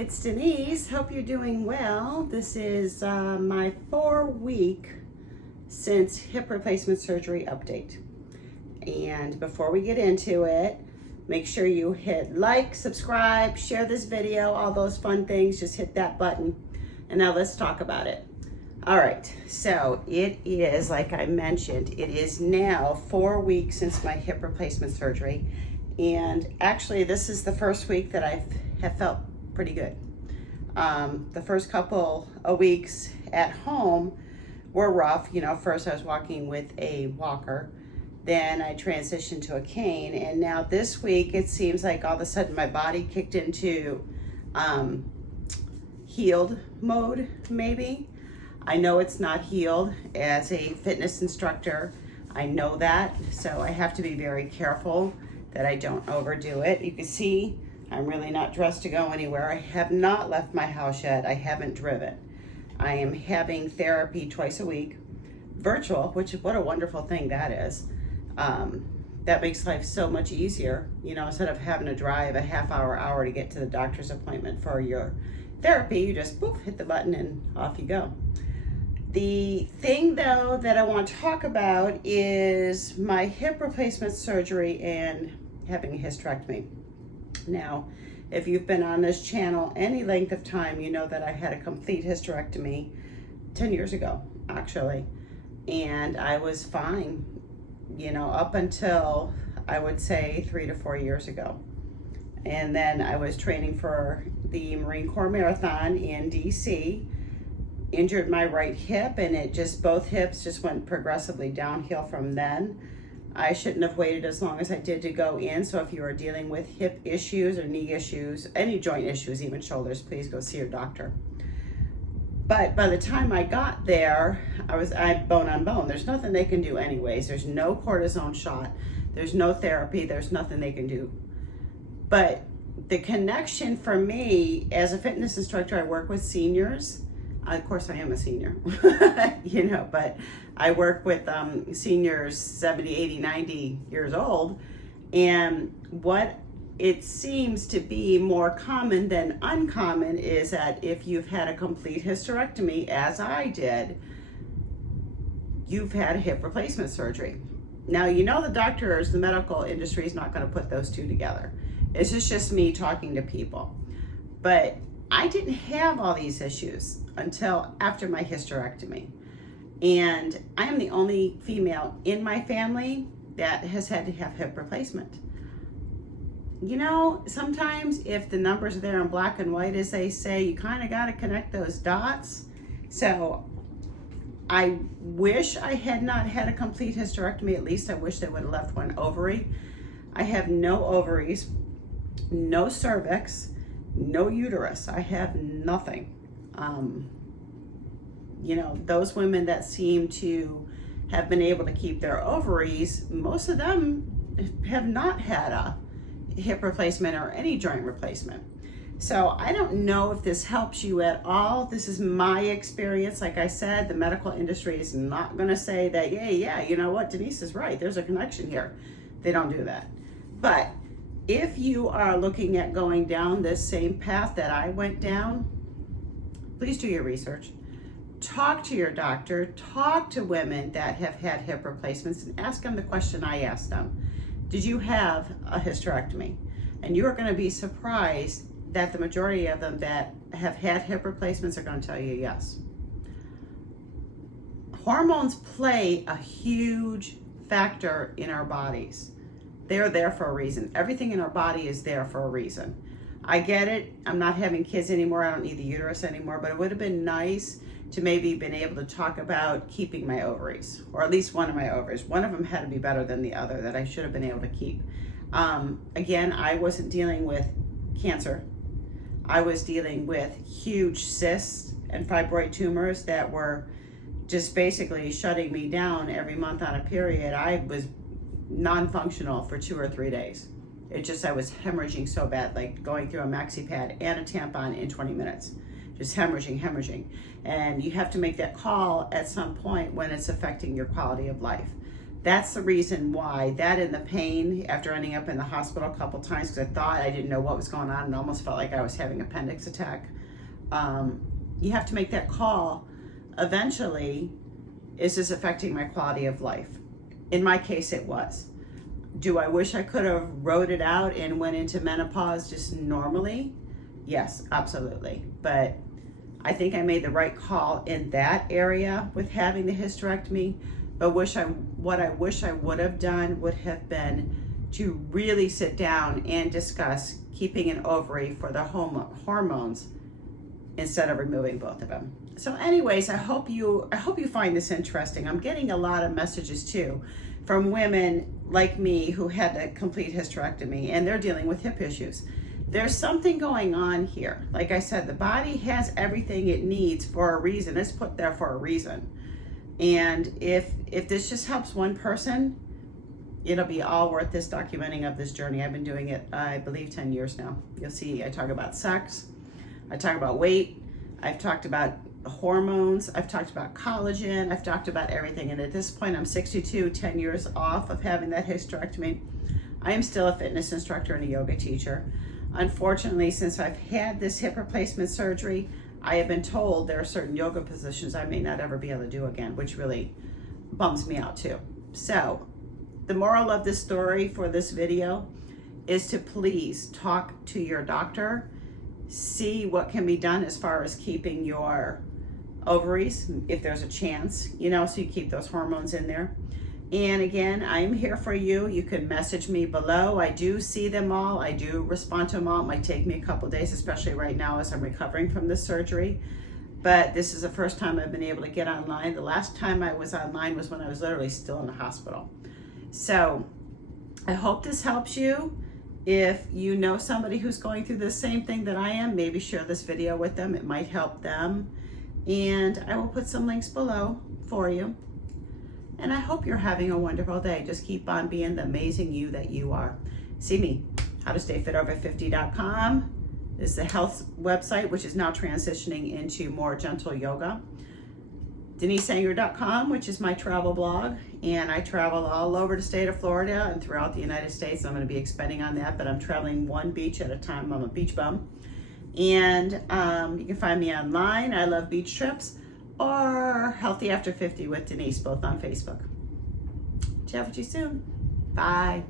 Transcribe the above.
it's Denise. Hope you're doing well. This is my 4-week since hip replacement surgery update. And before we get into it, make sure you hit like, subscribe, share this video, all those fun things. Just hit that button. And now let's talk about it. All right, so it is, like I mentioned, it is now 4 weeks since my hip replacement surgery. And actually, this is the first week that I have felt pretty good. The first couple of weeks at home were rough. You know, first I was walking with a walker, then I transitioned to a cane, and now this week it seems like all of a sudden my body kicked into healed mode, maybe. I know it's not healed. As a fitness instructor, I know that, so I have to be very careful that I don't overdo it. You can see I'm really not dressed to go anywhere. I have not left my house yet. I haven't driven. I am having therapy twice a week, virtual, which what a wonderful thing that is. That makes life so much easier. You know, instead of having to drive a half-hour to get to the doctor's appointment for your therapy, you just poof, hit the button and off you go. The thing though that I want to talk about is my hip replacement surgery and having a hysterectomy. Now, if you've been on this channel any length of time, you know that I had a complete hysterectomy 10 years ago, actually. And I was fine, you know, up until I would say 3 to 4 years ago. And then I was training for the Marine Corps Marathon in DC, injured my right hip, and it just, both hips just went progressively downhill from then. I shouldn't have waited as long as I did to go in. So if you are dealing with hip issues or knee issues, any joint issues, even shoulders, please go see your doctor. But by the time I got there, I bone on bone. There's nothing they can do anyways. There's no cortisone shot. There's no therapy. There's nothing they can do. But the connection for me as a fitness instructor, I work with seniors. Of course, I am a senior, you know, but I work with seniors 70, 80, 90 years old. And what it seems to be more common than uncommon is that if you've had a complete hysterectomy, as I did, you've had a hip replacement surgery. Now, you know, the doctors, the medical industry is not going to put those two together. This is just me talking to people. But I didn't have all these issues until after my hysterectomy. And I am the only female in my family that has had to have hip replacement. You know, sometimes if the numbers are there in black and white, as they say, you kind of got to connect those dots. So I wish I had not had a complete hysterectomy. At least I wish they would have left one ovary. I have no ovaries, no cervix, no uterus. I have nothing. You know, those women that seem to have been able to keep their ovaries, most of them have not had a hip replacement or any joint replacement. So I don't know if this helps you at all. This is my experience. Like I said, the medical industry is not going to say that, yeah, you know what, Denise is right. There's a connection here. They don't do that. But if you are looking at going down this same path that I went down, please do your research. Talk to your doctor, talk to women that have had hip replacements, and ask them the question I asked them. Did you have a hysterectomy? And you are going to be surprised that the majority of them that have had hip replacements are going to tell you yes. Hormones play a huge factor in our bodies. They're there for a reason. Everything in our body is there for a reason. I get it. I'm not having kids anymore. I don't need the uterus anymore, but it would have been nice to maybe been able to talk about keeping my ovaries, or at least one of my ovaries. One of them had to be better than the other that I should have been able to keep. Again, I wasn't dealing with cancer. I was dealing with huge cysts and fibroid tumors that were just basically shutting me down every month on a period. I was non-functional for 2 or 3 days. It just, I was hemorrhaging so bad, like going through a maxi pad and a tampon in 20 minutes. Just hemorrhaging. And you have to make that call at some point when it's affecting your quality of life. That's the reason why. That and the pain after ending up in the hospital a couple times, because I thought I didn't know what was going on and almost felt like I was having appendix attack. You have to make that call. Eventually, is this affecting my quality of life? In my case, it was. Do I wish I could have wrote it out and went into menopause just normally? Yes, absolutely. But I think I made the right call in that area with having the hysterectomy. But what I wish I would have done would have been to really sit down and discuss keeping an ovary for the hormones instead of removing both of them. So anyways, I hope you find this interesting. I'm getting a lot of messages too from women like me who had a complete hysterectomy and they're dealing with hip issues. There's something going on here. Like I said, the body has everything it needs for a reason. It's put there for a reason. And if this just helps one person, it'll be all worth this documenting of this journey. I've been doing it, I believe, 10 years now. You'll see I talk about sex, I talk about weight, I've talked about hormones, I've talked about collagen, I've talked about everything. And at this point, I'm 62, 10 years off of having that hysterectomy. I am still a fitness instructor and a yoga teacher. Unfortunately, since I've had this hip replacement surgery, I have been told there are certain yoga positions I may not ever be able to do again, which really bums me out too. So the moral of this story for this video is to please talk to your doctor, see what can be done as far as keeping your ovaries, if there's a chance, so you keep those hormones in there. And again, I'm here for you. You can message me below. I do see them all. I do respond to them all. It might take me a couple days, especially right now as I'm recovering from this surgery. But this is the first time I've been able to get online. The last time I was online was when I was literally still in the hospital. So I hope this helps you. If you know somebody who's going through the same thing that I am, maybe share this video with them. It might help them. And I will put some links below for you. And I hope you're having a wonderful day. Just keep on being the amazing you that you are. See me, howtostayfitover50.com. This is the health website, which is now transitioning into more gentle yoga. DeniseSanger.com, which is my travel blog. And I travel all over the state of Florida and throughout the United States. I'm going to be expanding on that, but I'm traveling one beach at a time. I'm a beach bum. And you can find me online. I love beach trips. Or Healthy After 50 with Denise, both on Facebook. Chat with you soon. Bye.